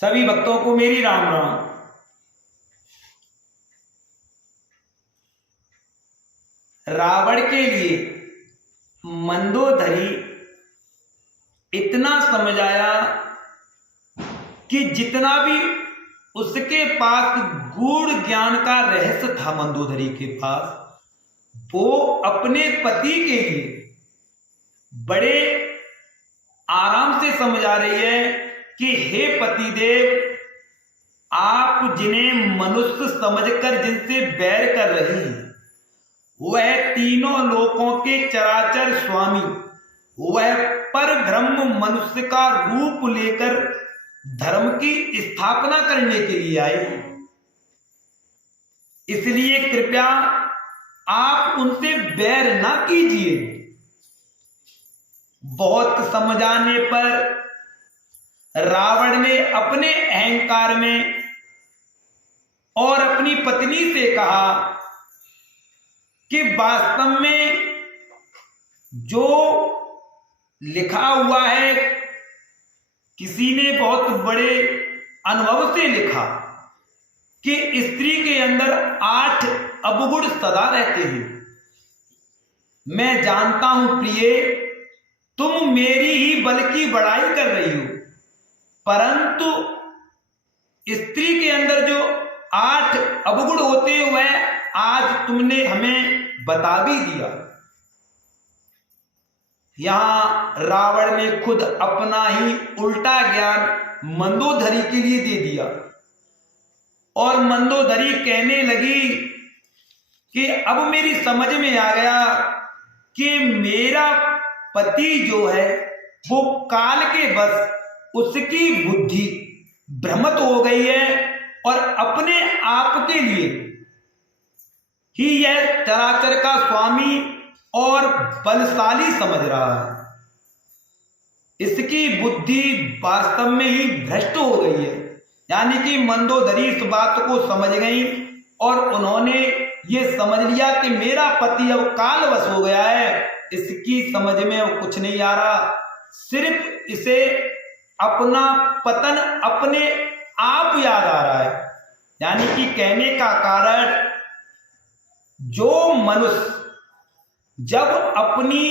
सभी भक्तों को मेरी राम राम। रावण के लिए मंदोदरी इतना समझाया कि जितना भी उसके पास गूढ़ ज्ञान का रहस्य था मंदोदरी के पास, वो अपने पति के लिए बड़े आराम से समझा रही है कि हे पतिदेव, आप जिन्हें मनुष्य समझकर जिनसे बैर कर रही हैं, वह तीनों लोकों के चराचर स्वामी, वह पर ब्रह्म मनुष्य का रूप लेकर धर्म की स्थापना करने के लिए आए हैं। इसलिए कृपया आप उनसे बैर ना कीजिए। बहुत समझाने पर रावण ने अपने अहंकार में और अपनी पत्नी से कहा कि वास्तव में जो लिखा हुआ है, किसी ने बहुत बड़े अनुभव से लिखा कि स्त्री के अंदर 8 अवगुण सदा रहते हैं। मैं जानता हूं प्रिय, तुम मेरी ही बल की बड़ाई कर रही हो, परंतु स्त्री के अंदर जो 8 अवगुण होते हैं वह आज तुमने हमें बता भी दिया। यहां रावण ने खुद अपना ही उल्टा ज्ञान मंदोदरी के लिए दे दिया और मंदोदरी कहने लगी कि अब मेरी समझ में आ गया कि मेरा पति जो है वो काल के बस उसकी बुद्धि भ्रमित हो गई है और अपने आप के लिए ही यह चराचर का स्वामी और बलशाली समझ रहा है। इसकी बुद्धि वास्तव में ही भ्रष्ट हो गई है। यानी कि मंदोदरी इस बात को समझ गई और उन्होंने ये समझ लिया कि मेरा पति अब कालवश हो गया है, इसकी समझ में अब कुछ नहीं आ रहा, सिर्फ इसे अपना पतन अपने आप याद आ रहा है। यानी कि कहने का कारण, जो मनुष्य जब अपनी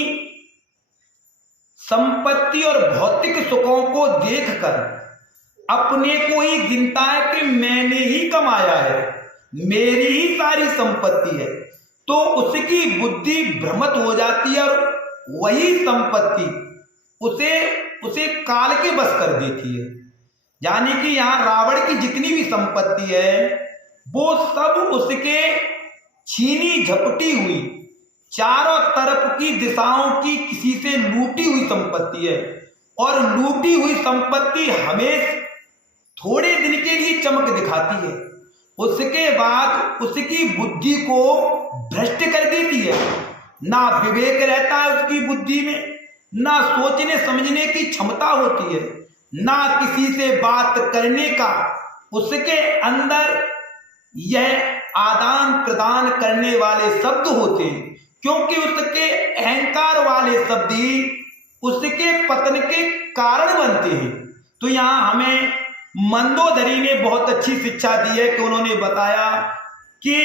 संपत्ति और भौतिक सुखों को देखकर अपने को ही गिनता है कि मैंने ही कमाया है, मेरी ही सारी संपत्ति है, तो उसकी बुद्धि भ्रमित हो जाती है और वही संपत्ति उसे काल के बस कर देती है। यानी कि यहां रावण की जितनी भी संपत्ति है वो सब उसके छीनी झपटी हुई, चारों तरफ की दिशाओं की किसी से लूटी हुई संपत्ति है। और लूटी हुई संपत्ति हमें थोड़े दिन के लिए चमक दिखाती है, उसके बाद उसकी बुद्धि को भ्रष्ट कर देती है। ना विवेक रहता है उसकी बुद्धि में, ना सोचने समझने की क्षमता होती है, ना किसी से बात करने का उसके अंदर यह आदान प्रदान करने वाले शब्द होते हैं, क्योंकि उसके अहंकार वाले शब्द ही उसके पतन के कारण बनते हैं। तो यहां हमें मंदोदरी ने बहुत अच्छी शिक्षा दी है कि उन्होंने बताया कि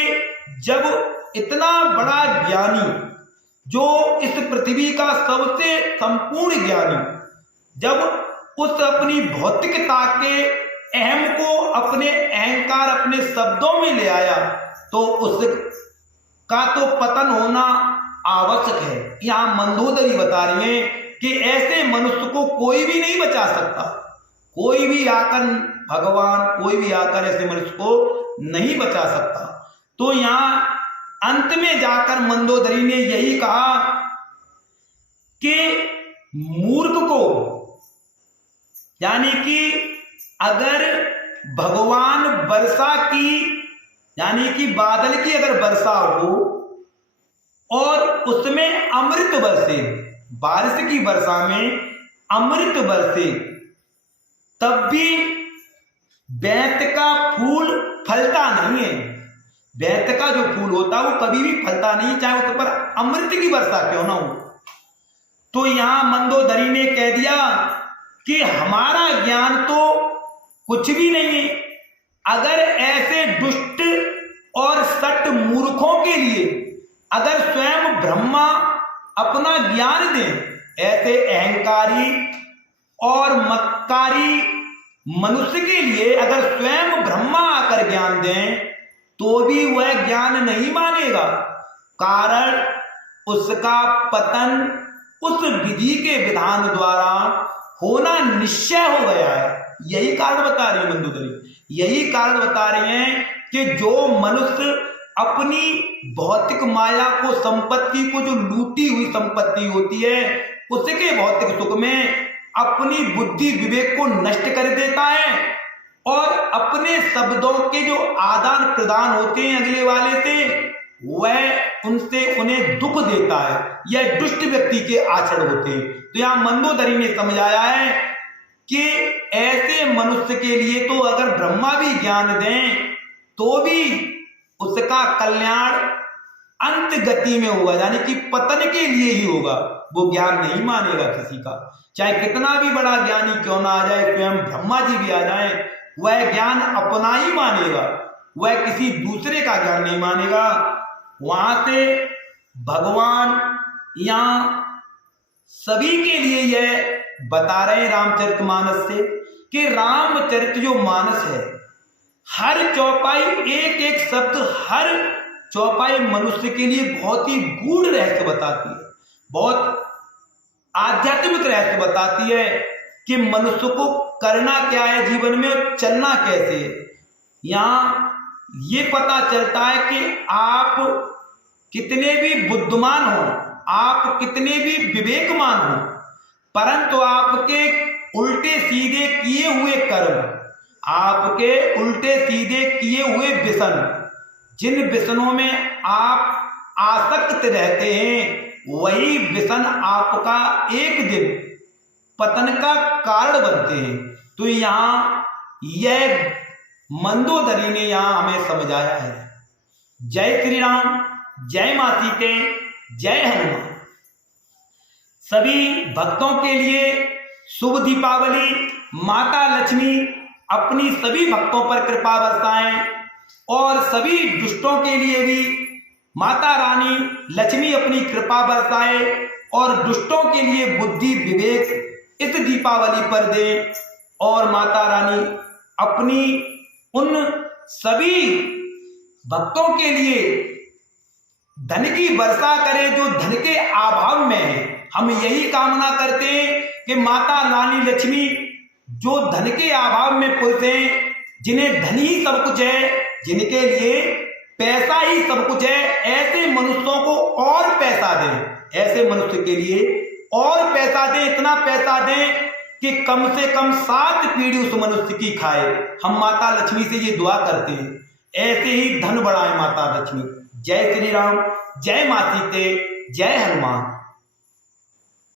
जब इतना बड़ा ज्ञानी, जो इस पृथ्वी का सबसे संपूर्ण ज्ञानी, जब उस अपनी भौतिकता के अहम को अपने अहंकार अपने शब्दों में ले आया, तो उसका तो पतन होना आवश्यक है। यहां मंदोदरी बता रही है कि ऐसे मनुष्य को कोई भी नहीं बचा सकता, कोई भी आकर भगवान, कोई भी आकर ऐसे मनुष्य को नहीं बचा सकता। तो यहां अंत में जाकर मंदोदरी ने यही कहा कि मूर्ख को, यानी कि अगर भगवान वर्षा की, यानी कि बादल की अगर वर्षा हो और उसमें अमृत बरसे, बारिश की वर्षा में अमृत बरसे, तब भी बैत का फूल फलता नहीं है। बैत का जो फूल होता है वो कभी भी फलता नहीं, चाहे उसके पर अमृत की वर्षा क्यों ना हो। तो यहां मंदोदरी ने कह दिया कि हमारा ज्ञान तो कुछ भी नहीं है। अगर ऐसे दुष्ट और सट मूर्खों के लिए अगर स्वयं ब्रह्मा अपना ज्ञान दें, ऐसे अहंकारी और मक्कारी मनुष्य के लिए अगर स्वयं ब्रह्मा आकर ज्ञान दें तो भी वह ज्ञान नहीं मानेगा। कारण उसका पतन उस विधि के विधान द्वारा होना निश्चय हो गया है। यही कारण बता रही है मंदोदरी, यही कारण बता रहे हैं कि जो मनुष्य अपनी भौतिक माया को, संपत्ति को, जो लूटी हुई संपत्ति होती है, उसके भौतिक सुख में अपनी बुद्धि विवेक को नष्ट कर देता है और अपने शब्दों के जो आदान प्रदान होते हैं अगले वाले से, वह उनसे उन्हें दुख देता है। यह दुष्ट व्यक्ति के आचरण होते हैं। तो यहां मंदोदरी ने समझाया है कि ऐसे मनुष्य के लिए तो अगर ब्रह्मा भी ज्ञान दें तो भी उसका कल्याण अंत गति में होगा, यानी कि पतन के लिए ही होगा। वो ज्ञान नहीं मानेगा किसी का, चाहे कितना भी बड़ा ज्ञानी क्यों ना आ जाए, स्वयं ब्रह्मा जी भी आ जाए, वह ज्ञान अपना ही मानेगा, वह किसी दूसरे का ज्ञान नहीं मानेगा। वहां से भगवान यहां सभी के लिए यह बता रहे रामचरितमानस से कि रामचरित जो मानस है, हर चौपाई एक एक शब्द, हर चौपाई मनुष्य के लिए बहुत ही गूढ़ रहस्य बताती है, बहुत आध्यात्मिक रहस्य बताती है कि मनुष्य को करना क्या है जीवन में और चलना कैसे है। यहां ये पता चलता है कि आप कितने भी बुद्धिमान हो, आप कितने भी विवेकमान हो, परंतु आपके उल्टे सीधे किए हुए कर्म, आपके उल्टे सीधे किए हुए व्यसन, जिन व्यसनों में आप आसक्त रहते हैं, वही व्यसन आपका एक दिन पतन का कारण बनते हैं। तो यहां यह मंदोदरी ने यहां हमें समझाया है। जय श्री राम, जय मां सीते, जय हनुमान। सभी भक्तों के लिए शुभ दीपावली। माता लक्ष्मी अपनी सभी भक्तों पर कृपा बरसाएं और सभी दुष्टों के लिए भी माता रानी लक्ष्मी अपनी कृपा बरसाए और दुष्टों के लिए बुद्धि विवेक इस दीपावली पर दे और माता रानी अपनी उन सभी भक्तों के लिए धन की वर्षा करे जो धन के अभाव में है। हम यही कामना करते हैं कि माता रानी लक्ष्मी जो धन के अभाव में पुरुष हैं, जिन्हें धन ही सब कुछ है, जिनके लिए पैसा ही सब कुछ है, ऐसे मनुष्यों को और पैसा दें, ऐसे मनुष्य के लिए और पैसा दें, इतना पैसा दें कि कम से कम 7 पीढ़ी उस मनुष्य की खाए। हम माता लक्ष्मी से ये दुआ करते हैं, ऐसे ही धन बढ़ाए माता लक्ष्मी। जय श्री राम, जय मां सीते, जय हनुमान।